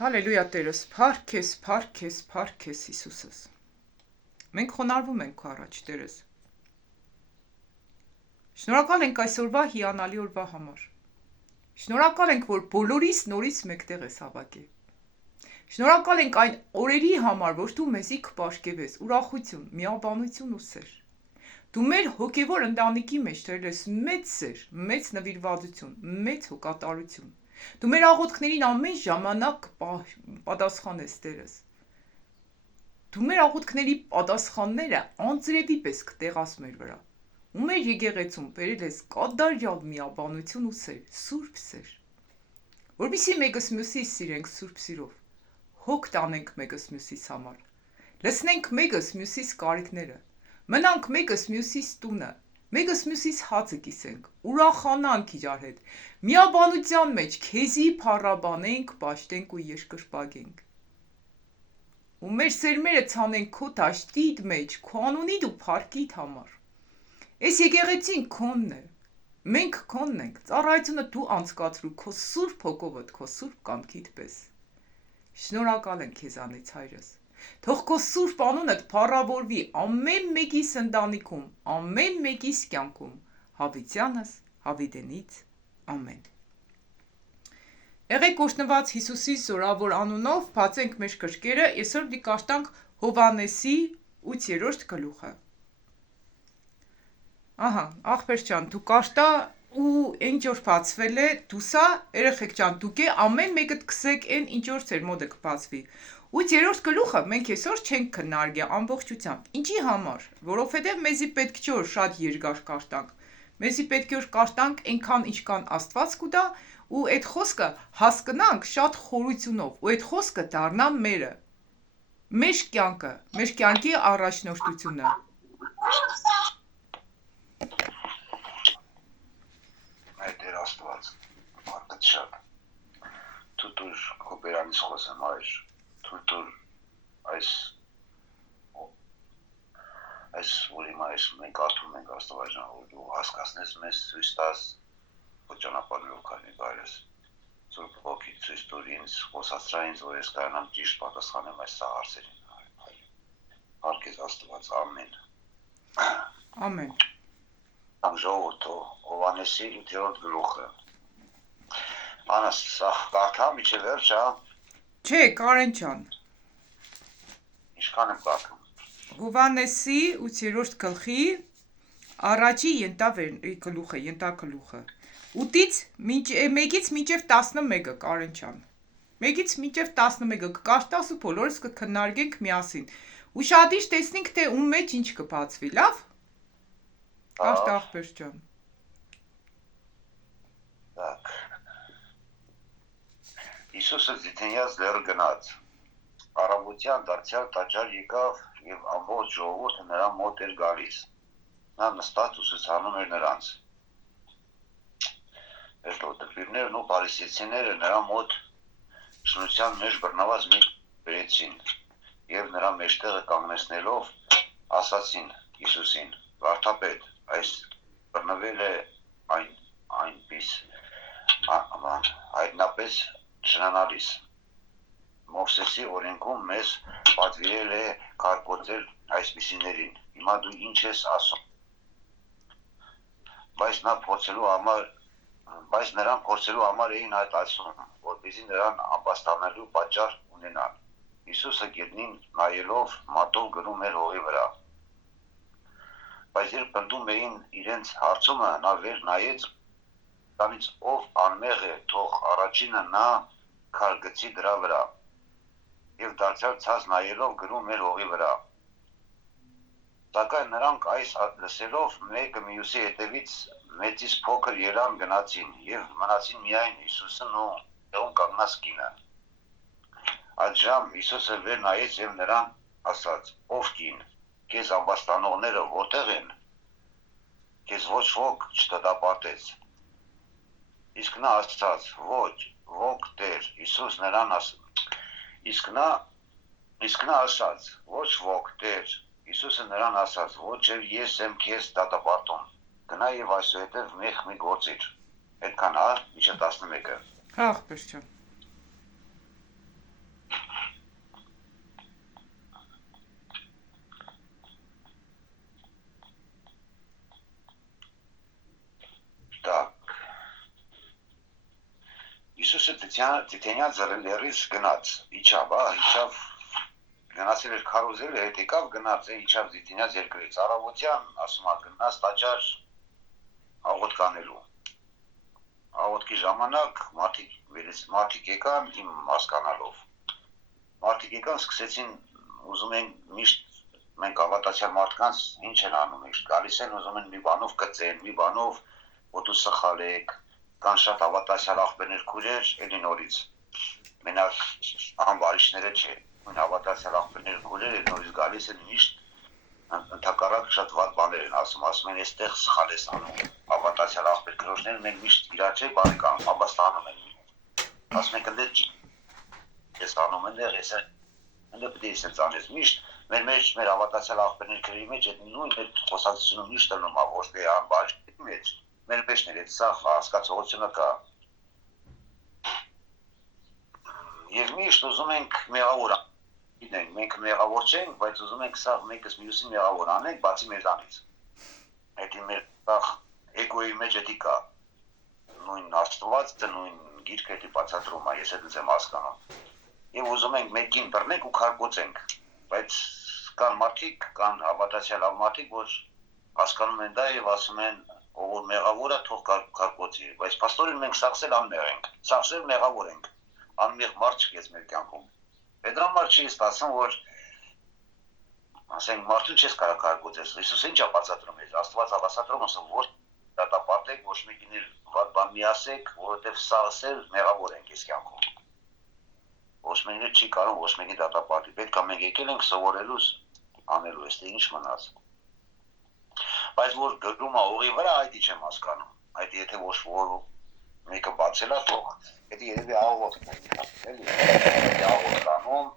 Հալելույա Տերս, փառք քեզ Հիսուսս։ Մենք խոնարհվում ենք քո առաջ, Տերս։ Շնորհակալ ենք այսօրվա հիանալի օրվա համար։ Շնորհակալ ենք, որ բոլորիս նորից մեկտեղ ես հավաքել։ Շնորհակալ ենք այն օրերի համար, որ դու մեզի կպաշկևես ուրախություն, միաբանություն ու սեր։ Դու մեր հոգևոր ընտանիքի մեջ թրել ես մեծ սեր, մեծ նվիրվածություն, մեծ հոգատարություն։ Դու մեր աղոթքներին ամեն ժամանակ պատասխանես, Տերս։ Դու մեր աղոթքների պատասխանները անձրևի պես կտեղաս մեր վրա։ Ու մեր եկեղեցում բերել ես կատարյալ միաբանություն ու սեր, սուրբ սեր։ Որպեսզի մեկս մյուսից սիրենք սուրբ սիրով, հոգ տանենք մեկս մյուսից համար, լսնենք մեկս մյուսից կարիքները, մնանք մեկս մյուսից տունը, մեկս մյուսից հացը կիսենք, ուրախանանք իրար հետ, միաբանության մեջ քեզի փառաբանենք, պաշտենք ու երկրպագենք։ Ու մեր սերմերը ցանենք քո դաշտիդ մեջ, քո անունիդ ու փառքիդ համար։ Այս եկեղեցին քոնն է, մենք քոնն ենք, ծառայությունը դու անցկացրու քո սուրբ հոգովդ, քո սուրբ կամքիդ պես։ Շնորհակալ ենք քեզանից, Հայրս։ Թող քո սուրբ անունդ փառավորվի ամեն մեկիս ընտանիքում, ամեն մեկիս կյանքում, հավիտյանս, հավիտենից, ամեն։ Եղեք օրհնված Հիսուսի զորավոր անունով, բացենք մեր գրքերը, այսօր դի կաշտանք Հովհաննեսի 8-րդ գլուխը։ Ահա, ախպեր ջան, դու կաշտա ու ինչ որ բացվել է, դուսա, երեխեք ջան, դուք ամեն մեկդ կսեք այն ինչ որ ձեր մոտ է կբացվի։ 8-րդ գլուխը մենք այսօր չենք քննարկի ամբողջությամբ։ Ինչի համար? Որովհետև մեզի պետք չէ որ շատ երկար կաշտանք։ Մեզի պետք է որ կաշտանք այնքան ինչքան Աստված կուտա ու այդ խոսքը հասկանանք շատ խորությունով ու այդ խոսքը դառնա մերը։ Մեր կյանքի առաջնորդությունը։ Այդեր Աստված, մարդդ շատ, թու տուր հոբերանից խոսեմ այր, թու տուր այս որ հիմա մենք ատում ենք Աստվածան, որ դու հասկացնես մեզ ցույց տաս, որ ճանապարհով քանի բարես, Սուրբ ոգի ցույց տուր ինձ, խոսացրա ինձ, որ ես կարողանամ ճիշտ պատասխանեմ այս հարցերին։ Փառք քեզ Աստված, ամեն։ Ամեն։ Ժողովուրդը Հովհաննեսի 8-րդ գլուխը։ Անաս, սա կարդա միջև վերջ, հա։ Չէ, Կարեն ջան։ Ինչքան եմ կարդում։ Հովհաննեսի 8-րդ գլխի առաջի ենթագլուխը։ 8-ից 1-ից մինչև 11-ը, Կարեն ջան։ 1-ից մինչև 11-ը կկաշտաս ու բոլորս կքննարկենք միասին։ Ու շատիշ տեսնենք, թե ում մեջ ինչ կբացվի, լավ։ Կաշտա ախպեր ջան։ Так. Հիսուսը ձիթենյաց լեռ գնաց։ Առավոտյան դարձյալ տաճար եկավ եւ ամբողջ ժողովուրդը նրա մոտ էր գալիս։ Նա նստած ուսուցանում էր նրանց։ Հետո դպիրներն ու փարիսեցիները նրա մոտ շնության մեջ բռնված մի բերեցին եւ նրա մեջտեղը կանգնեցնելով ասացին Հիսուսին. «Վարդապետ, այս բռնվել է այնպես հայտնապես շնանալիս։ Մովսեսի օրենքում մեզ պատվիրել է կարգոծել այսպիսիներին։ Հիմա դու ինչ ես ասում»։ Բայց նրան փորձելու համար էին այդ ասում, որպեսզի նրան ամբաստանելու պատճառ ունենան։ Հիսուսը գետնին նայելով մատով գնում էր հողի վրա։ Բայց երբ պնդում էին իրենց հարցումը, նա վեր նայեց, տանից ով անմեղ է, թող առաջինը նա քար գցի դրա վրա։ Եվ դարձյալ ցած նայելով գնում էր հողի վրա։ Սակայն նրանք այս լսելով մեկը մյուսի հետևից մեծից փոքր ելան գնացին եւ մնացին միայն Հիսուսն ու տեղում կանգնած կինը։ Այդժամ Հիսուսը վեր նայեց եւ նրան ասաց. «Ով կին, քեզ ամբաստանողները որտեղ են»։ Քեզ ոչ ոք չդատապարտեց։ Իսկ նա ասաց. «Ոք Տեր»։ Հիսուս նրան Իսկ նա ասաց. «Ոչ ոք Տեր»։ Հիսուսը նրան ասաց. «Ոչ ես եմ քեզ դատապարտում։ Գնա եւ այսուհետև մեղ մի գործիր»։ Այդքան, հա, մինչև 11-ը։ Հա, ախպեր ջան։ Հիսուսը Տիտենյան ձեռքերից գնաց, իջավ, գնացել էր քարոզել, հետ եկավ գնաց, իջավ Տիտենյան ձեռքերից, առավոտյան ասում է գնաց տաճար աղոթք անելու։ Աղոթքի ժամանակ մարդիկ եկան իմ հասկանալով։ Մարդիկ եկան սկսեցին ուզում են միշտ մենք ավատացյալ մարդկանց ինչ են անում, միշտ գալիս են ուզում են մի բանով կծեն, մի բանով ոտու սխալեք, կան շատ ավատացյալ աղբերներ քուրեր, էլի նորից։ Մենակ անբարիշները չէ, ավատացյալ աղբերներ քուրեր, էլի նորից գալիս են միշտ ընդհակառակ շատ վատ բաներ են ասում են այստեղ սխալ ես անում, ավատացյալ աղբեր քրոջները մենք միշտ իրար չէ բարեկամ, ապաստանում են։ Ասում են կնդե ես անում են դեր, ես ընդ պետք է ես անես միշտ մեր ավատացյալ աղբերների քրի մեջ այդ նույն այդ խոսակցությունը միշտ դնում է ոչ թե անբարիշների մեջ, մեր մեջներ այդ սա հասկացողությունը կա։ Եվ միշտ ուզում ենք մեղավոր գիտենք, մենք մեղավոր չենք, բայց ուզում ենք սա մեկս մյուսին մեղավոր անենք, բացի մեզանից։ Հետի մեր էգոյի մեջ էդի կա նույն Աստվածը, նույն գիրքը էդի բացատրում է, ես այդպես եմ հասկանում։ Եվ ուզում ենք մեկին բռնենք ու քարկոծենք, բայց կան մարդիկ, կան հավատացյալ մարդիկ, որ հասկանում են դա եւ ասում են, ով մեղավոր է, թող քարկոծի, բայց պաստորին մենք սաղսել անմեղ ենք, սաղսել մեղավոր ենք, անմեղ մարդ չկես մեր կյանքում։ Պետրան մարդ չի ասում, որ ասենք մարդուն չես կարող քարկոծել, Հիսուս ինչ է բացատրում է, Աստված բացատրում ասում, որ դատապարտեք, ոչ մեկին վատ բան մի ասեք, որովհետեւ սաղսել մեղավոր ենք այս կյանքում։ Ոչ մեկին չի կարող ոչ մեկին դատապարտի, պետք է մենք եկել ենք սովորելու անելու, այստեղ ինչ մնաց։ Բայց որ գրում է ուղի վրա, այդ ինչ եմ հասկանում, այդ եթե ոչ որ մեկը բացել է, թող դա երևի աղոթք է, էլի, աղոթք անում,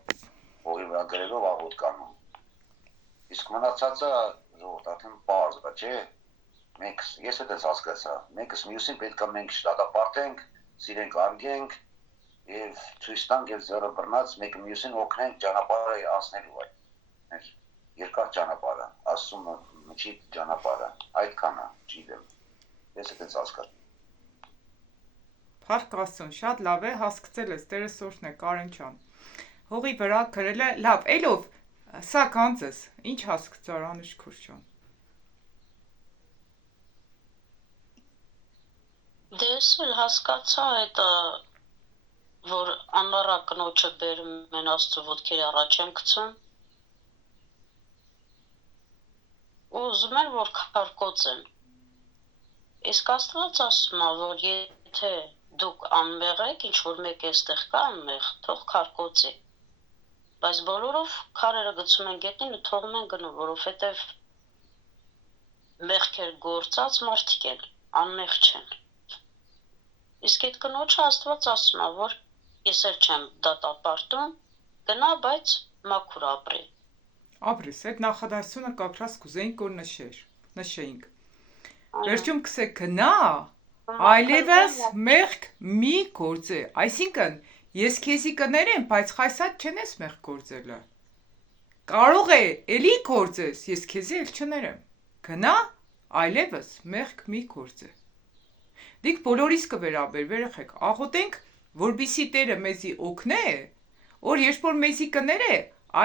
ուղի վրա գրելով աղոթք անում։ Իսկ մնացածը ժողովուրդ արդեն պարզ է, չէ՞։ Մենք ես այդպես հասկացա, մեկս մյուսին պետք է մենք դատապարտենք, սիրենք, արգենք եւ ցույց տանք եւ զորը բռնած մեկը մյուսին օգնենք ճանապարհը անցնելու այդ երկար ճանապարհը, ասում մչի ճանապարհը, այդքան է, չգիտեմ։ Ես այդպես հասկացա։ Փառք Աստծուն, շատ լավ է, հասկացել ես, Տերեսորն է, Կարեն ջան։ Հողի վրա գրել է, լավ, ելով, սա կանցես, ինչ հասկացար Անուշ Քուրշ ջան։ Դե ես էլ հասկացա այդ որ անառա կնոջը բերում են Աստծո ոտքերի առաջ եմ գցում։ Ու ուզում են որ քարկոծեն։ Իսկ Աստված ասում է, որ եթե դուք անմեղ եք, ինչ որ մեկ էստեղ կա անմեղ, թող քարկոծի։ Բայց բոլորով քարերը գցում են գետնին ու թողում են գնում, որովհետև մեղքեր գործած մարդիկ են, անմեղ չեն։ Իսկ այդ կնոջը Աստված ասում է, որ ես էլ չեմ դատապարտում, գնա, բայց մաքուր ապրի։ Ապրես, այդ նախադասությունը կապրած կուզեինք որ նշեինք։ Վերջում կսեք գնա, այլևս մեղք մի գործե, այսինքն ես քեզի կներեմ, բայց խայսած չենես մեղք գործելը։ Կարող է էլի գործես, ես քեզի էլ չներեմ։ Գնա, այլևս մեղք մի գործե։ Դիք բոլորիս կվերաբեր, երեխեք, աղոթենք, որպեսզի Տերը մեզի օգնե, որ երբ որ մեզի կները,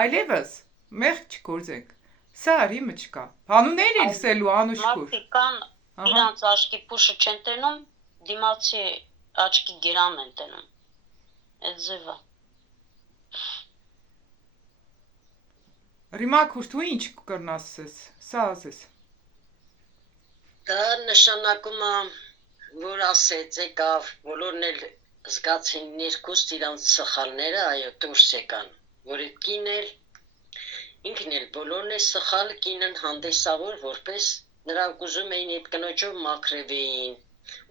այլևս մեղք չգործենք։ Սա արիմը չկա։ Հանուներ իրսելու Անուշ Քուր։ Մարդիկ կան իրանց աչքի փուշը չեն տենում, դիմացի աչքի գերան են տենում։ Այդ ձևը։ Ռիմա Քուր, դու ինչ կրնասես, սա ասես։ Դա նշանակում է, որ ասեց եկավ, բոլորն էլ զգացին ներքուստ իրանց սխալները, այո, դուրս եկան, որ այդ կին էլ, ինքն էլ բոլորն է սխալ կինն հանդեսավոր, որպես նրանք ուզում էին այդ կնոջով մաքրվեին,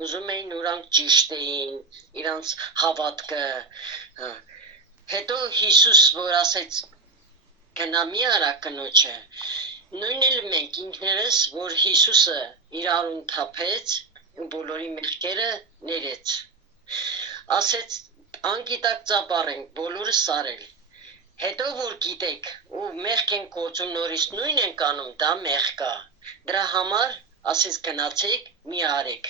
ուզում էին ուրանք ճիշտ էին, իրանց հավատքը, հետո Հիսուս, որ ասեց, գնա մի արա կնոջը, նույն էլ մենք ինքներս, որ Հիսուսը իր արուն թափեց, ու բոլորի մեղքերը ներեց, ասեց, անգիտակ ծապարենք, բոլորը սարել, հետո որ գիտեք, ու մեղք են կործում նորից նույն են կանում, դա մեղք կա, դրա համար ասեց գնացեք, մի արեք,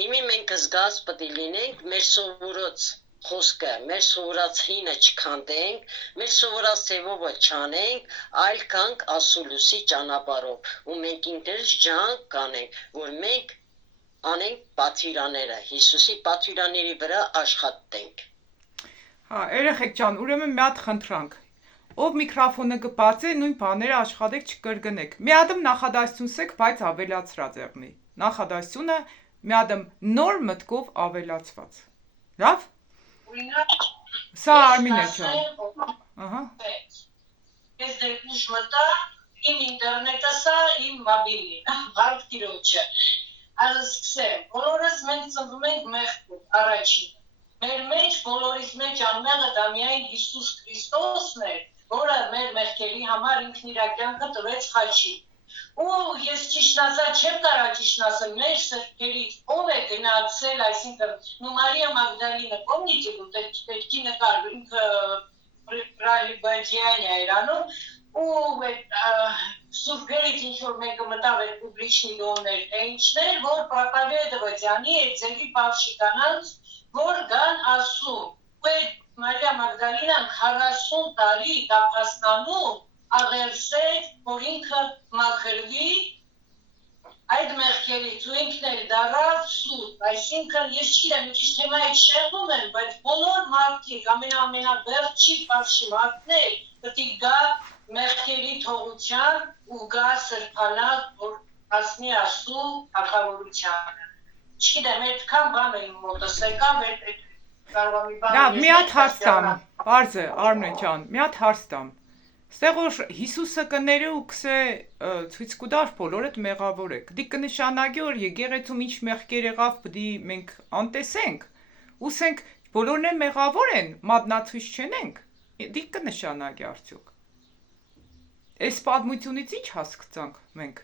Հիմի մենք զգաց պետք է լինենք մեր սովորած խոսքը, մեր սովորած հինը չքանդենք, մեր սովորած ձևով չանենք, այլ կանք ասուլուսի ճանապարհով, ու մենք ինքներս ջանք կանենք, որ մենք անենք պատվիրաները, Հիսուսի պատվիրանների վրա աշխատենք։ Հա, երեխեք ջան, ուրեմն մի հատ խնդրանք։ Ով միկրոֆոնը կբացե, նույն բաները աշխատեք չկրկնեք։ Մի հատում նախադասությունսեք, բայց ավելացրած եղնի։ Նախադասությունը մի հատում նոր մտքով ավելացված։ Լավ։ Սա Արմինե ջան։ Ահա։ Ես դեպուշ մտա, իմ ինտերնետը սա, իմ մոբիլին, հարկ տիրոջը։ Այս սկսեմ, բոլորս մենք ծնվում ենք մեղքով, առաջին։ Մեր մեջ, բոլորիս մեջ անմեղը դա միայն Հիսուս Քրիստոսն է, որը մեր մեղքերի համար ինքն իր կյանքը տվեց խաչի։ Ու ես ճիշտ ասած չեմ կարող ճիշտ ասել, մեր սրբերից ով է գնացել, այսինքն Մարիա Մագդալինը, помните, вот эти նկար, ինքը Պրալիբաջյանյա էր անում, ու սուրբերից ինչ-որ մեկը մտավ էր պուբլիչնի դոմներ, թե ինչներ, որ պրապավեդվացյանի է ձևի պավշի կանանց, որ գան ասում, ու Մարիա Մագդալինան 40 տարի դապաստանում աղերսել, որ ինքը մաքրվի այդ մեղքերից ու ինքն էլ դառավ սուրբ, այսինքն ես չգիտեմ, մի քիչ թեմայից շեղվում եմ, բայց բոլոր մարդիկ ամենավերջի պարշի մարդներ պետք է գա մեղքերի թողության ու գա սրբանալ, որ հասնի Աստծո թագավորությանը։ Չգիտեմ, այդքան բան է իմ մոտս եկավ, կարող եմ մի բան։ Լավ, մի հատ հարց տամ, բարձ է, Արմեն ջան, մի հատ հարց տամ։ Ստեղ որ Հիսուսը կները ու կսե ցույց կուտար բոլորդ մեղավոր եք։ Դի կնշանակի որ եկեղեցում ինչ մեղքեր եղավ, պիտի մենք անտեսենք։ Ուսենք բոլորն են մեղավոր են, մատնացույց չենենք։ Դի կնշանակի արդյոք։ Այս պատմությունից ինչ հասկացանք մենք։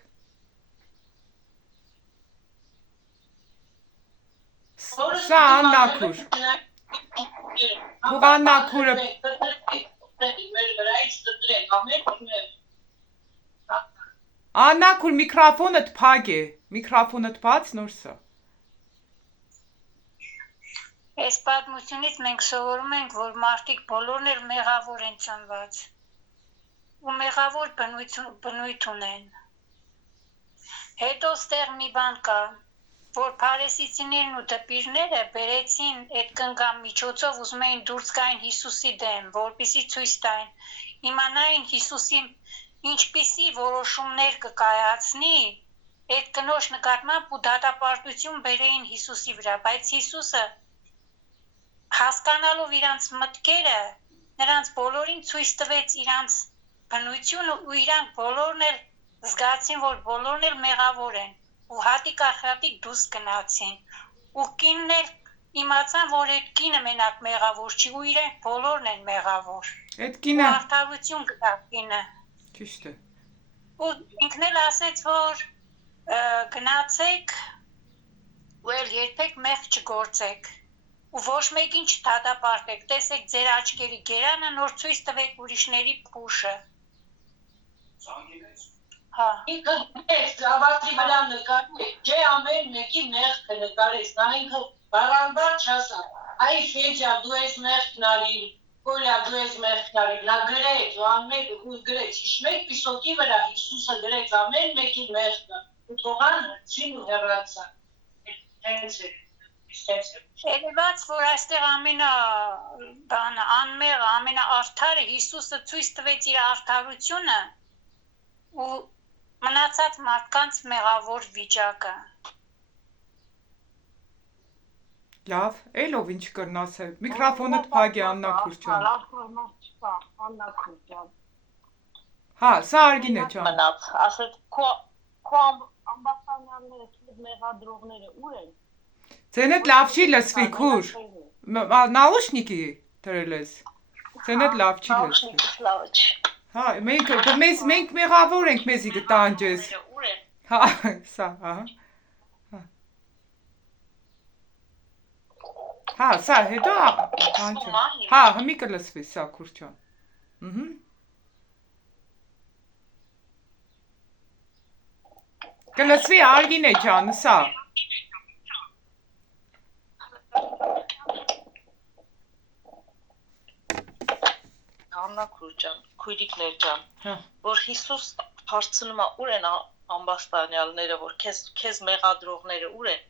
Սա աննախուր։ Հուղաննախուրը Աննախուր միկրոֆոնդ փակ է, միկրոֆոնդ բաց նոր սա։ Այս պատմությունից մենք սովորում ենք, որ մարդիկ բոլորն էլ մեղավոր են ծնված ու մեղավոր բնույթ ունեն։ Հետո ստեղ մի բան կա, որ փարեսիցիներն ու դպիրները բերեցին այդ կնգամ միջոցով ուզում էին դուրս գային Հիսուսի դեմ, որպեսզի ցույց տային, իմանային Հիսուսի ինչպիսի որոշումներ կկայացնի, այդ կնոջ նկատմամբ ու դատապարտություն բերեին Հիսուսի վրա, բայց Հիսուսը հասկանալով իրանց մտքերը, նրանց բոլորին ցույց տվեց իրանց բնությունը ու իրանք բոլորն էլ զգացին, որ բոլորն էլ մեղավոր են ու հատիկ ախրատիկ դուրս գնացին ու կինն էլ իմացան, որ այդ կինը մենակ մեղավոր չի ու իրենք բոլորն են մեղավոր։ Այդ կինը արդարություն կտա կինը։ Ճիշտ է։ Ու ինքն էլ ասեց, որ գնացեք ու էլ երբեք մեղ չգործեք ու ոչ մեկին չդատապարտեք, տեսեք ձեր աչքերի գերանը, նոր ցույց տվեք ուրիշների փուշը։ Հա։ Ինքը մեծ ավարտի վրա նկարում է, չէ ամեն մեկի մեղքը նկարես, նա ինքը բարանդար չասա, այ Ֆեջա դու ես մեղքն արիր, Կոլա դու ես մեղքն արիր, նա գրեց ու ամեն ու գրեց, իշմեք պիսոկի վրա Հիսուսը գրեց ամեն մեկի մեղքը, ու թողան հրցին ու հեռացան, հենց է, Երևաց, որ այստեղ անմեղը, ամենաարդարը Հիսուսը ցույց տվեց իր արդարությունը ու մնացած մարդկանց մեղավոր վիճակը։ Լավ, ելով ինչ կրնաս է, միկրոֆոնդ փակ է Աննախուր ջան։ Աննախուր ջան։ Հա, սա Արգինե ջան։ Մնաց, ասեց քո ամբաստանյանները, քիդ մեղադրողները ուր են։ Ձենդ լավ չի լսվի, քուր։ Նաուշնիկի դրել ես։ Ձենդ լավ չի լսվի։ Հա, մենք մեղավոր ենք, մեզի կտանջես։ Հա, սա, հա։ Հա, սա հետո տանջը։ Հա, հիմի կլսվի սա քուրչան։ Կլսվի Արգինե ջան, սա։ Հաննա քույրիկներ ջան, Հա։ որ Հիսուս հարցնում է ուր են ամբաստանյալները, որ քեզ մեղադրողները ուր են։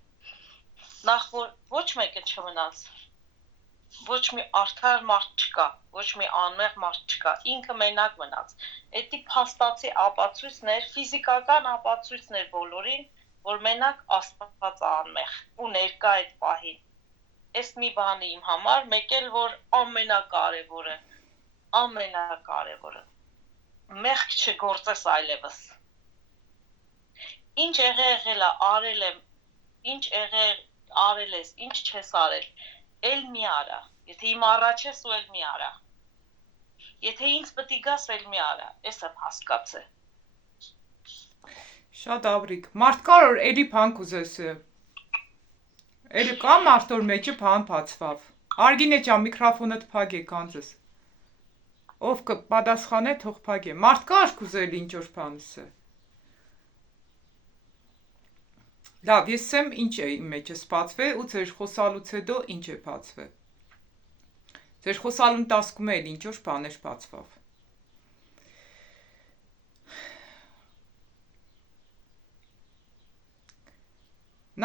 Նախ որ ոչ մեկը չմնաց, ոչ մի արդար մարդ չկա, ոչ մի անմեղ մարդ չկա, ինքը մենակ մնաց։ Էդի փաստացի ապացույցներ, ֆիզիկական ապացույցներ բոլորին, որ մենակ Աստված է անմեղ ու ներկա այդ պահին։ Այս մի բանը իմ համար, մեկ էլ որ ամենակարևորը մեղք չգործես այլևս։ Ինչ եղել է, արել եմ, ինչ արել ես, ինչ չես արել, էլ մի արա։ Եթե իմ առաջ ես ու էլ մի արա։ Եթե ինձ պետք է գաս, էլ մի արա։ Էս եմ հասկացել։ Շատ աբրիկ։ Մարդ կար որ էլի բան կուզես։ Էլի կա մարդ որ մեջը բան բացվավ։ Արգինե ջան, միկրոֆոնդ փագե կանցես։ Ով կպատասխանե, թող փագե։ Մարդ կար կուզել ինչ որ բան ասե։ Լավ, ես ասեմ ինչ է իմ մեջը սպացվել ու ձեր խոսալուց հետո ինչ է բացվել։ Ձեր խոսալուն տասկում է ինչ որ բաներ բացվավ։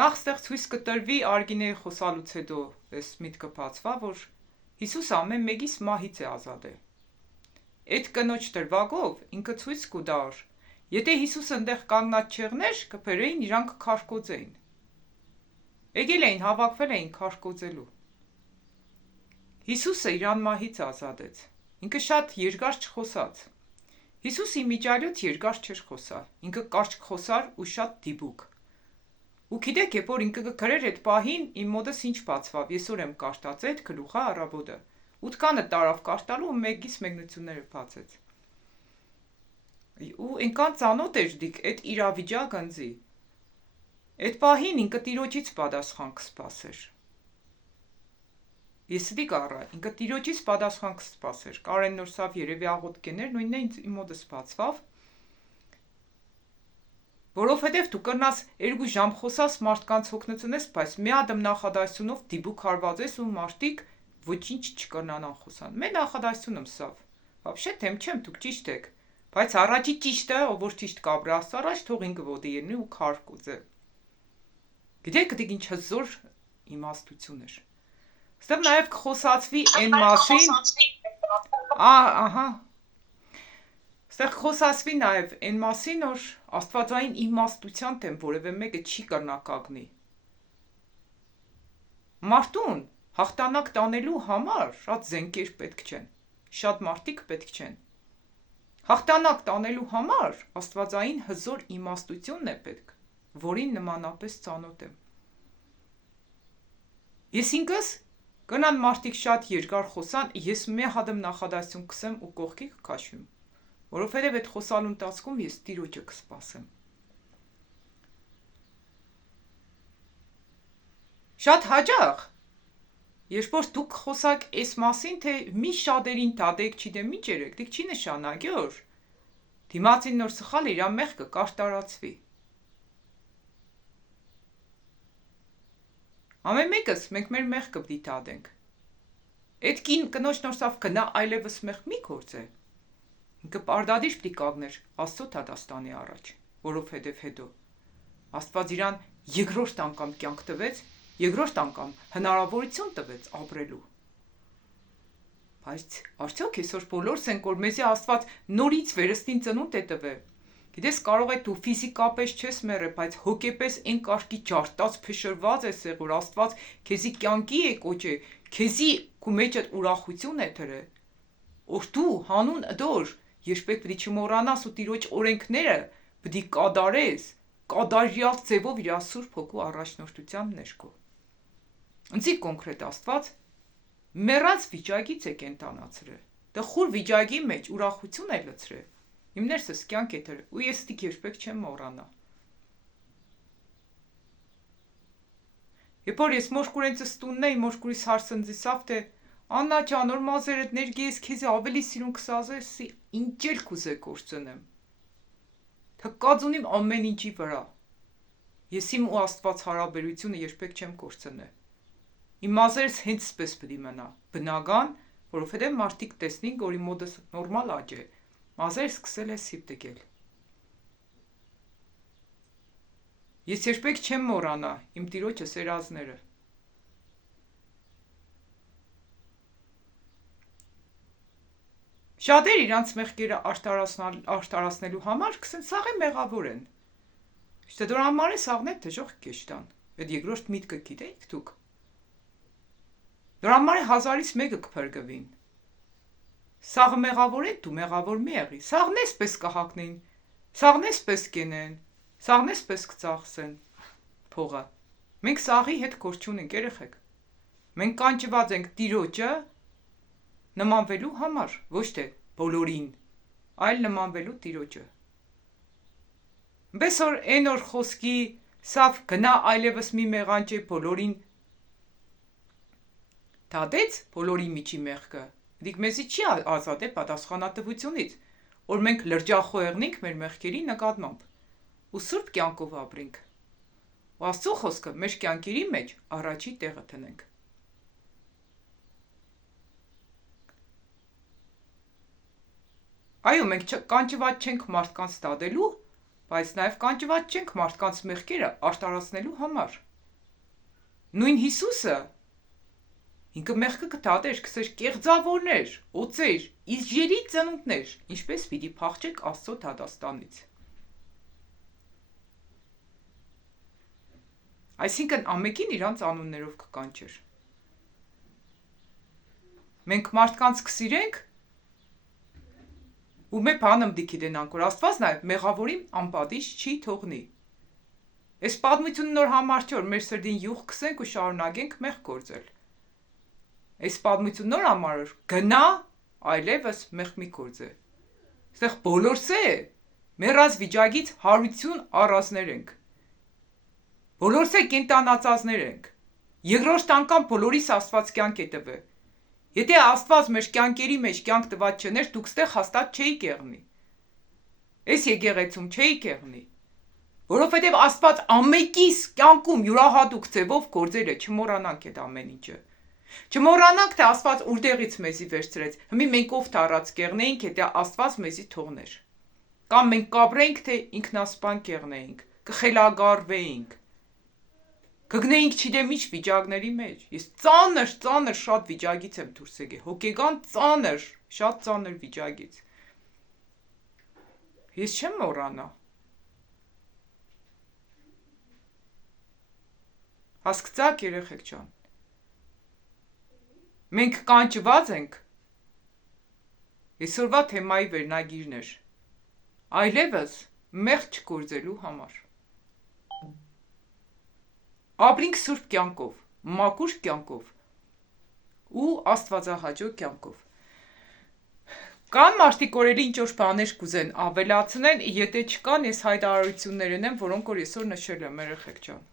Նախ ստեղ ցույց կտրվի Արգինեի խոսալուց հետո այս միտքը բացվա, որ Հիսուս ամեն մեկից մահից է ազատել։ Այդ կնոջ դրվագով ինքը ցույց կտար, եթե Հիսուսը այնտեղ կանգնած չեղներ, կբերեին իրանք քարկոծեին։ Եկել էին, հավաքվել էին քարկոծելու։ Հիսուսը իրան մահից ազատեց։ Ինքը շատ երկար չխոսաց։ Հիսուսի միջայլոց երկար չէր խոսա։ Ինքը կարճ խոսար ու շատ դիպուկ։ Ու գիտեք, երբ որ ինքը գրեր այդ պահին, իմ մոտս ինչ բացվավ, ես որ եմ կարտած այդ գլուխա առավոտը։ 8 կանը տարավ կարտալու ու մեկից մեկնությունները բացեց։ Ու այնքան ծանոթ էր դիք այդ իրավիճակը ինձի։ Այդ պահին ինքը տիրոջից պատասխան կսպասեր։ Ես դիք առա, ինքը տիրոջից պատասխան կսպասեր։ Կարեն նոր սավ երևի աղոթքներ, նույնն է ինձ իմ մոտս բացվավ։ Որովհետև դու կրնաս 2 ժամ խոսաս մարդկանց հոգնությունես, բայց մի ադմ նախադասությունով դիպուկ հարված ես ու մարդիկ ոչինչ չկրնանան խոսան։ Մեր նախադասությունում սավ։ Вообще թեմ չեմ, դուք ճիշտ եք, բայց առաջի ճիշտը, ով որ ճիշտ կաբրաս առաջ թող ինքը ոտի ելնի ու քարկուծե։ Գիտեք, դիք ինչ հզոր իմաստություն էր։ Ստեղ նաև կխոսացվի այն մասին։ Ահա։ Ստեղ խոսացվի նաև այն մասին, որ աստվածային իմաստության դեմ որևէ մեկը չի կրնա կանգնի։ Մարդուն հաղթանակ տանելու համար շատ զենքեր պետք չեն, շատ մարդիկ պետք չեն։ Հաղթանակ տանելու համար աստվածային հզոր իմաստությունն է պետք, որին նմանապես ծանոթ եմ։ Ես ինքս կնան մարդիկ շատ երկար խոսան, ես մի հատում նախադասություն կսեմ ու կողքի կքաշվեմ, որովհետև այդ խոսալու ընթացքում ես Տիրոջը կսպասեմ։ Շատ հաճախ, երբ որ դուք խոսակ այս մասին, թե մի շատերին տատեք, չիտեմ ինչ երեք, դիք չի նշանակի, որ դիմացին նոր սխալ իր մեղքը կարտարացվի։ Ամեն մեկս մենք մեր մեղքը պիտի տատենք։ Այդ կին կնոջ նորսավ գնա այլևս մեղք մի գործե։ Ինքը պարտադիր պիտի կանգներ Աստծո դատաստանի առաջ, որովհետև հետո Աստված իրան երկրորդ անգամ կյանք տվեց, երկրորդ անգամ հնարավորություն տվեց ապրելու։ Բայց արդյոք այսօր բոլորս ենք, որ մեզի Աստված նորից վերստին ծնունդ է տվել։ Գիտես, կարող է դու ֆիզիկապես չես մեռել, բայց հոգեպես այն կարգի ջարդած փշրված ես եղել, որ Աստված քեզի կյանքի է կոչել, քեզի քո մեջդ ուրախություն է դրել։ Որ դու հանուն ըդոր երբեք պիտի չմոռանաս ու Տիրոջ օրենքները պիտի կատարես, կատարյալ ձևով իր Սուրբ Հոգու առաջնորդության ներքո։ Ինձի կոնկրետ Աստված մեռած վիճակից է կենտանացրել։ Տխուր վիճակի մեջ ուրախություն է լցրել։ Իմ ներսս կյանք է դրել ու ես դիք երբեք չեմ մոռանա։ Երբ որ ես մոշկուրենցս տունն էի, մոշկուրիս հարցնձիսավ, թե Աննա ջան, որ մազերդ ներգես քեզի ավելի սիրուն կսազեսի, ինչ էլ կուզե կորցնեմ։ Թկած ունիմ ամեն ինչի վրա։ Ես իմ ու Աստված հարաբերությունը երբեք չեմ կորցնել։ Իմ մազերս հենց սպես պիտի մնա, բնական, որովհետև մարդիկ տեսնին, որ իմ մոդս նորմալ աճ է, մազեր սկսել է սիպ տգել։ Ես երբեք չեմ մոռանա իմ տիրոջը սերազները։ Շատեր իրանց մեղքերը աշտարացնելու համար կսեն սաղի մեղավոր են։ Շտե դոր համար է սաղն է թժող կեշտան։ Այդ երկրորդ միտքը գիտեիք դուք։ Դոր համար է 1000-ից մեկը կփրկվին։ Սաղը մեղավոր է, դու մեղավոր մի եղի։ Սաղն էսպես կհակնին, սաղն էսպես կենեն, սաղն էսպես կծախսեն փողը։ Մենք սաղի հետ գործ չունենք, երեխեք։ Մենք կանչված ենք տիրոջը նմանվելու համար, ոչ թե բոլորին, այլ նմանվելու տիրոջը։ Բեսոր այն օր խոսքի սավ գնա այլևս մի մեղանջե բոլորին դադեց բոլորի միջի մեղքը, դիք մեզի չի ազատ է պատասխանատվությունից, որ մենք լրջախոհեղնենք մեր մեղքերի նկատմամբ ու սուրբ կյանքով ապրենք։ Ու Աստծո խոսքը մեր կյանքերի մեջ առաջի տեղը տնենք։ Այո, մենք կանչված չենք մարդկանց դադելու, բայց նաև կանչված չենք մարդկանց մեղքերը աշտարացնելու համար։ Նույն Հիսուսը ինքը մեղքը կդադեր, կսեր կեղծավորներ, օծեր, իժերի ծնունդներ, ինչպես պիտի փախչեք Աստծո դատաստանից։ Այսինքն ամենին իրանց անուններով կկանչեր։ Մենք մարդկանց կսիրենք ու մեր բանըմ դիքի դենանք, որ Աստված նաև մեղավորին անպատիժ չի թողնի։ Այս պատմությունը նոր համար չէ, որ մեր սրտին յուղ քսենք ու շարունակենք մեղք գործել։ Այս պատմությունը նոր համար գնա այլևս մեղք մի գործե։ Այստեղ բոլորս է մեռած վիճակից հարություն առածներ ենք։ Բոլորս է կենտանացածներ ենք։ Երկրորդ անգամ բոլորիս Աստված կյանք է տվել։ Եթե Աստված մեր կյանքերի մեջ կյանք տված չներ, դուք ստեղ հաստատ չէիք եղնի։ Այս եկեղեցում չէիք եղնի։ Որովհետև Աստված ամենքիս կյանքում յուրահատուկ ձևով գործել է, չմոռանանք այդ ամեն ինչը։ Չմոռանանք, թե Աստված ուրդեղից մեզի վերցրեց։ Հիմի մենք ով թարած կեղնեինք, եթե Աստված մեզի թողներ։ Կամ մենք կապրեինք, թե ինքնասպան կեղնեինք, կխելագարվեինք։ Կգնեինք չգիտեմ ինչ վիճակների մեջ։ Ես ծանր շատ վիճակից եմ դուրս եկել, հոգեգան ծանր, շատ ծանր վիճակից։ Ես չեմ մոռանա։ Հասկացաք երեխեք ջան։ Մենք կանչված ենք այսօրվա թեմայի վերնագիրն էր այլևս մեղք չգործելու համար։ Ապրենք սուրբ կյանքով, մաքուր կյանքով ու աստվածահաճո կյանքով։ Կան մարդիկ, որ ինչ-որ բաներ կուզեն ավելացնեն, եթե չկան, ես հայտարարություններ ունեմ, որոնք որ այսօր նշել եմ, երեխեք ջան։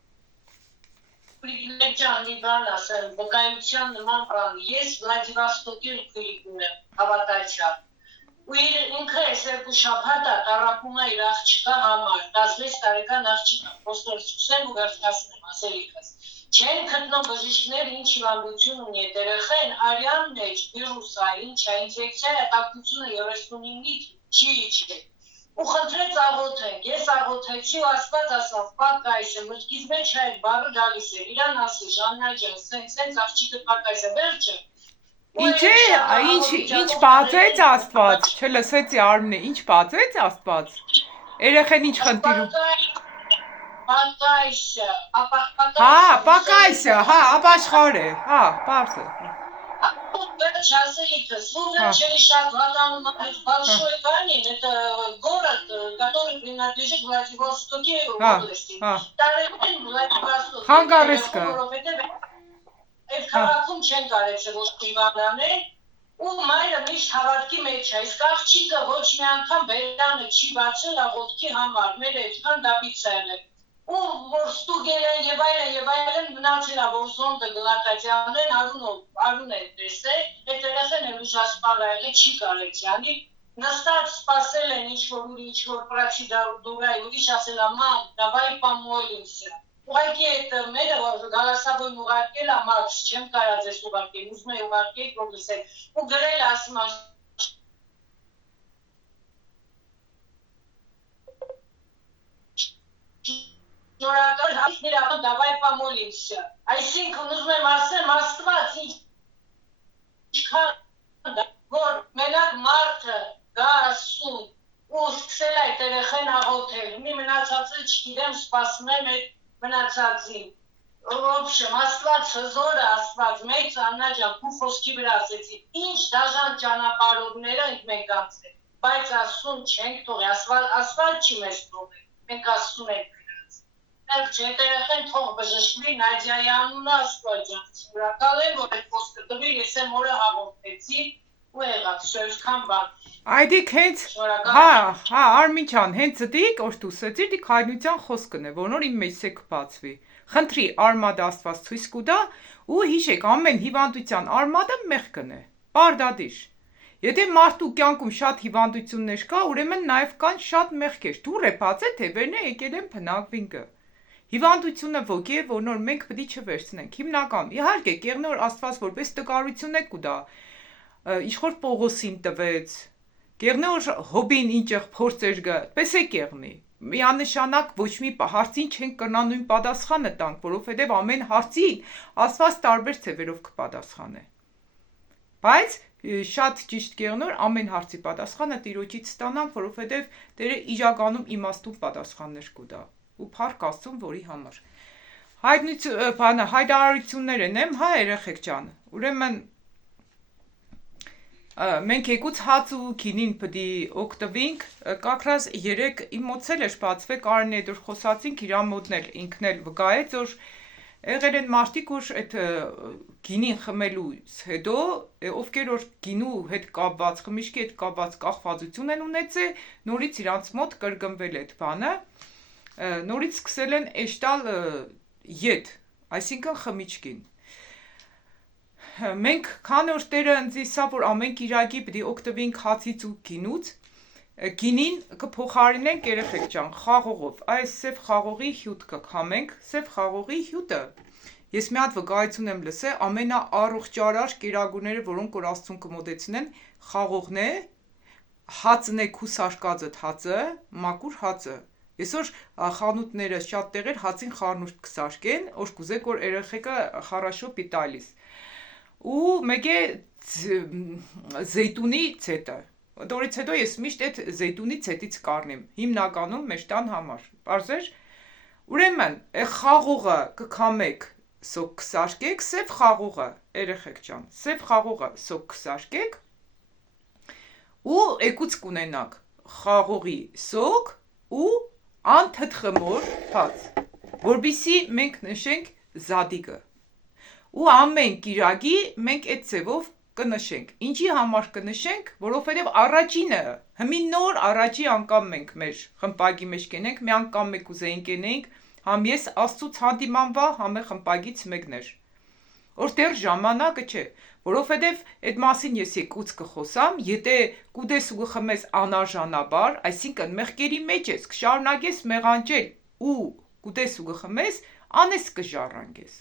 Պրիգներ ջան, մի բան ասեմ, վկայության նման բան, ես Վլադիվոստոկի քույրիկ ունեմ, հավատացյալ։ Ու ինքը այս երկու շաբաթ տարապում է իր աղջկա համար, 16 տարեկան աղջիկա, խոստոր սկսեմ ու վերջացնեմ, ասելիքս։ Չեն գտնում բժիշկներ ինչ հիվանդություն ունի այդ երեխան, արյան մեջ վիրուսա, ինչա, ինֆեկցիա, տակությունը 39-ից չի իջել։ Ու խնդրեց աղոթենք, ես աղոթեցի ու Աստված ասավ, պակայս է, մտքից մեջ այդ բառը գալիս է, իրան ասի, Ժաննա ջան, սենց աղջիկը պակայս է, վերջը։ Ինչ բացեց Աստված, չլսեցի Արմինե, ինչ բացեց Աստված։ Երեխան ինչ խնդիրում։ Պակայսը, պակայսը, ապաշխար է, պարզ է։ Վերջ ասելիքս, ու վերջերի շատ վատանում այդ большой камень, это город, который принадлежит Владивостоке области. Տարեկան Վլադիվոստոկ։ Խանգարեսկը։ Այդ քաղաքում չեն կարեցել ոչ դիվանանել, ու մայրը միշտ հավատքի մեջ է, իսկ աղջիկը ոչ մի անգամ բերանը չի բացել աղոթքի համար, մեր այդքան դաբիցել է։ Ու որ ստուգել են եւ այլն մնացել է, որ զոնդը գլակատյանեն արուն է տեսել, այդ երեխան էլ ուժասպառ է եղել, չի կարեցի անի, նստած սպասել են ինչ-որ պրացի դուրայ, ուրիշ ասել է, մամ, давай помолимся։ ուղղակի այդ մերը գալասաբոյն ուղարկել է Մաքս, չեմ կարած ես ուղարկել, ուզում եմ ուղարկել, որ լսել, ու գրել ասում է Շնորհակալ հայտնի դավայ պամոլիմся։ Այսինքն ուզում եմ ասեմ, Աստված ինչքան որ մենակ մարդը գա ասում ու սկսել այդ երեխեն աղոթել, մի մնացածը չգիտեմ, սպասում եմ այդ մնացածին։ Ոբշեմ, Աստված հզոր է, Աստված մեծ աննաջան, քու խոսքի վրա ասեցի, ինչ դաժան ճանապարհորները մենք անցել, բայց ասում չենք թողի, Աստված չի մեզ թողել, մենք ասում ենք Երեխեն թող բժշկվի Նադիայի անունը Աստվածյան, շնորհակալ եմ, որ այդ խոսքը տվի, ես եմ օրը հաղորդեցի ու եղավ, այսքան բան։ Այդիկ հենց, Արմին ջան, հենց դիկ, օշտուսեցի, դիկ հայնության խոսքն է, որոնոր իմ մեջ է կբացվի։ Խնդրի արմադ Աստված ցույց կուտա ու հիշեք, ամեն հիվանդության արմադը մեղքն է, պարդադիր։ Եթե մարդու կյանքում շատ հիվանդություններ կա, ուրեմն նաև կան շատ մեղքեր։ Դու ռեպացե թևերն է եկել են փնակվինգը։ Հիվանդությունը ոգի է, որ նոր մենք պետք է չվերցնենք։ Հիմնական, իհարկե, կեղնոր Աստված որպես տկարություն է կուտա։ Իշխոր Պողոսին տվեց։ Կեղնոր հոբին ինչեղ փորձեր գա, պես է կեղնի։ Միանշանակ ոչ մի հարցին չենք կրնա նույն պատասխանը տանք, որովհետև ամեն հարցին Աստված տարբեր թևերով կպատասխանե։ Բայց շատ ճիշտ կեղնոր ամեն հարցի պատասխանը Տիրոջից ստանանք, որովհետև Տերը իրականում իմաստուն պատասխաններ կուտա։ Ու փառք Աստծուն, որի համար։ Հայտարարություններ եմ, հա երեխեք ջան։ Ուրեմն մենք եկուց հաց ու գինին պետք է օգտվենք, կակրաս 3 իմ մոծել էր բացվեք արնի դուր խոսացինք իր մոտնել ինքն էլ վկայեց, որ եղել են մարդիկ, որ այդ գինին խմելուց հետո ովքեր որ գինու հետ կապված, խմիչքի հետ կապված կախվածություն են ունեցել, նորից իրանց մոտ կրկնվել այդ բանը նորից սկսել են էշտալ ետ, այսինքն խմիչքին։ Մենք քան որ Տերը ընձիսա, որ ամեն կիրակի պետք է օգտվենք հացից ու գինուց, գինին կփոխարինենք երեխեք ջան, խաղողով։ Այս սև խաղողի հյութ կքամենք, սև խաղողի հյութը։ Ես մի հատ վկայություն եմ լսել, ամենաառողջարար կերակուրները, որոնք որ Աստծուն կմոտեցնեն, խաղողն է, հացն է քուսարկածը հացը, մաքուր հացը։ Այսօր խանութները շատ տեղեր հացին խառնուրդ կսարկեն, որ կուզեք որ երեխեքը խառաշո պիտալիս։ Ու մեկ է զեյտունի ցետը։ Դորից հետո ես միշտ այդ զեյտունի ցետից կառնեմ, հիմնականում մեր տան համար։ Պարզեր։ Ուրեմն, խաղողը կքամեք, սոկ կսարկեք, սև խաղողը, երեխեք ջան, սև խաղողը սոկ կսարկեք։ Ու եկուց կունենաք խաղողի սոկ ու անթթխմոր հաց, որբիսի մենք նշենք զադիկը։ Ու ամեն կիրակի մենք այդ ձևով կնշենք։ Ինչի համար կնշենք, որովհետև առաջինը, հմին նոր առաջի անգամ մենք մեր խմպակի մեջ կենենք, մի անգամ մեկ ուզեինք կենենք, համ ես Աստծուց հանդիմանվա, համ է խմպակից մեկներ։ Որ դեռ ժամանակը չէ, որովհետև այդ մասին ես եկուց կխոսամ, եթե կուտես ու կխմես անարժանաբար, այսինքն մեղքերի մեջ ես, կշարունակես մեղանջել ու կուտես ու կխմես, անես կժառանգես։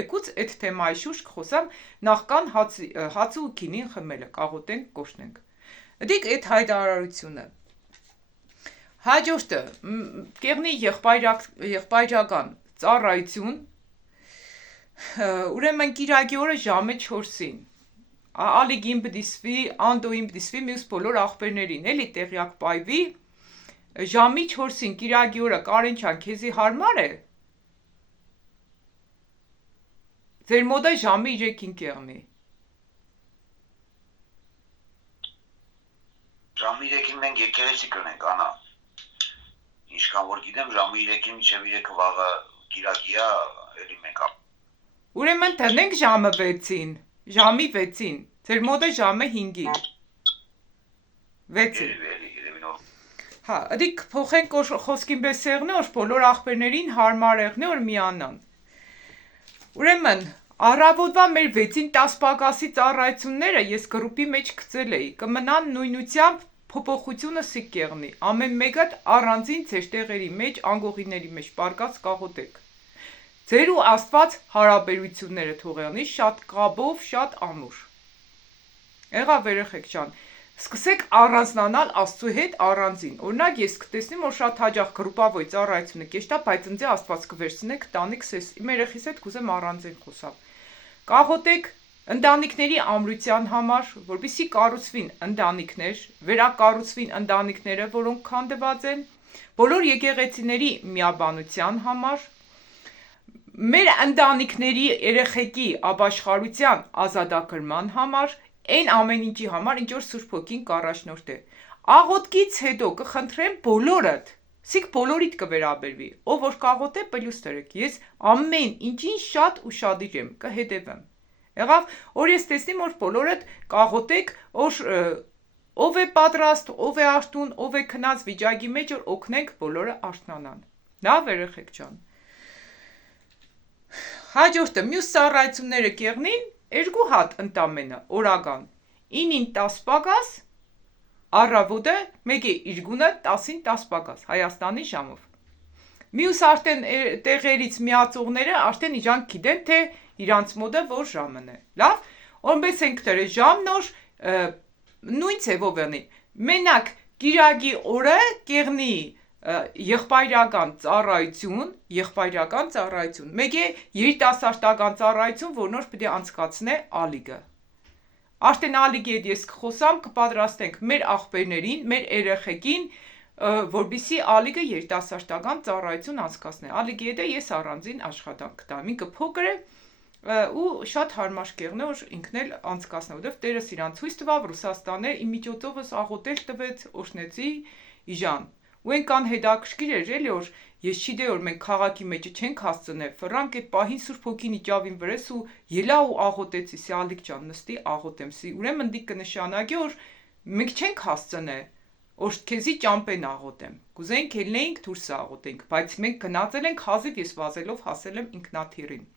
Եկուց այդ թեմայի շուրջ կխոսամ նախքան հացը ու գինին խմելը, կաղոտենք, կոշնենք։ Դիք այդ հայտարարությունը։ Հաջորդը, կեղնի եղբայրական ծառայություն, ուրեմն կիրակի օրը ժամը 4-ին, ալիգին բդիսվի, անդոին բդիսվի, մյուս բոլոր աղբերներին, էլի տեղյակ պայվի, ժամի 4-ին կիրակի օրը կարենչան քեզի հարմար է, ձեր մոդը ժամի 3-ին կեղնի։ Ժամի 3-ին մենք եկեղեցի կնենք, Անա, ինչքան որ գիտեմ, ժամի 3-ին մինչև 3 վաղը կիրակիա, էլի մենք Ուրեմն տնենք ժամը 6-ին, ժամի 6-ին, ձեր մոդը ժամը 5-ին, 6-ին։ Հա, դիք փոխենք խոսքին պես եղնի, որ բոլոր աղբերներին հարմար եղնի, որ միանան։ Ուրեմն, առավոտվա մեր 6-ին 10 պակասի ծառայությունները ես գրուպի մեջ գծել էի, կմնան նույնությամբ փոփոխությունը սի կեղնի, ամեն մեկը առանձին ձեր տեղերի մեջ, անգողիների մեջ պարկած կաղոտեք։ Ձեր ու Աստված հարաբերությունները թող անի շատ կապով, շատ ամուր։ Եղավ երեխեք ջան, սկսեք առանձնանալ Աստծո հետ առանձին։ Օրինակ ես կտեսնեմ, որ շատ հաճախ գրուպավոր ծառայությունը կեշտա, բայց ընձե Աստված կվերցնեք, տանիք սես։ Իմ երեխիս հետ կուզեմ առանձին խոսալ։ Կաղոտեք ընտանիքների ամրության համար, որպեսզի կառուցվին ընտանիքներ, վերակառուցվին ընտանիքները, որոնք քանդված են, բոլոր եկեղեցիների միաբանության համար, մեր ընտանիքների երեխեքի ապաշխարության ազատագրման համար, այն ամեն ինչի համար, ինչ որ Սուրբ Հոգին կառաջնորդ է։ Աղոթքից հետո կխնդրեմ բոլորդ, սիկ բոլորիդ կվերաբերվի, ով որ կաղոթե պլյուս տրեք, ես ամեն ինչին շատ ուշադիր եմ, կհետևեմ։ Եղավ, որ ես տեսնեմ, որ բոլորդ կաղոթեք, ով է պատրաստ, ով է աշտուն, ով է քնած վիճակի մեջ, որ օգնենք բոլորը արթնանան։ Լավ երեխեք ջան։ Հաջորդը մյուս ծառայությունները կեղնին 2 հատ ընդամենը օրական 9-ին 10 պակաս, առավոտը մեկի իր գունը 10-ին 10 պակաս Հայաստանի ժամով։ Մյուս արդեն տեղերից միացողները արդեն իրանք գիտեն, թե իրանց մոդը որ ժամն է։ Լավ, որպես ենք դրել ժամնոր նույն ձևով անի։ Մենակ գիրագի օրը կեղնի եղբայրական ծառայություն, մեկ է երիտասարդական ծառայություն, որ նոր պետք է անցկացնե ալիգը։ Արդեն ալիգի հետ ես կխոսամ, կպատրաստենք մեր աղբերներին, մեր երեխեքին, որպեսզի ալիգը երիտասարդական ծառայություն անցկացնե։ Ալիգի հետ ես առանձին աշխատանք կտամ, ինքը փոքր է ու շատ հարմար կեղն է, որ ինքն էլ անցկացնե, որովհետև Տերս իրան ցույց տվավ Ռուսաստանը իմ միջոցովս աղոթել տվեց Օշնեցի իժան։ Ու այնքան հետաքրքիր էր էլի, որ ես չգիտեի, որ մենք քաղաքի մեջը չենք հասցնել, ֆրանկ այդ պահին Սուրբ Հոգին իջավ իմ վրես ու ելա ու աղոթեցի, Սալիկ ջան, նստի աղոթեմ, ուրեմն դի կնշանակի, որ մենք չենք հասցնել, որ քեզի ճամպեն աղոթեմ, կուզեինք ելնեինք դուրս աղոթենք, բայց մենք գնացել ենք հազիվ ես վազելով հասել եմ ինքնաթիռին։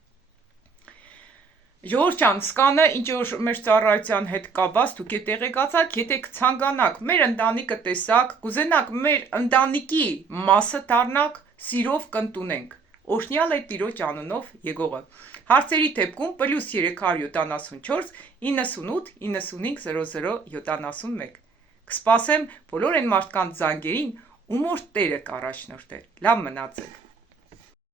Ժողովուրդ ջան, սկանը ինչ որ մեր ծառայության հետ կապված, դուք եք տեղեկացաք, եթե կցանկանաք մեր ընտանիքը տեսաք, կուզենաք մեր ընտանիքի մասը դառնաք, սիրով կընդունենք։ Օրհնյալ է Տիրոջ անունով եկողը։ Հարցերի դեպքում +374 98 95 00 71։ Կսպասեմ բոլոր այն մարդկանց զանգերին, ում որ Տերը կառաջնորդել։ Լավ մնացեք։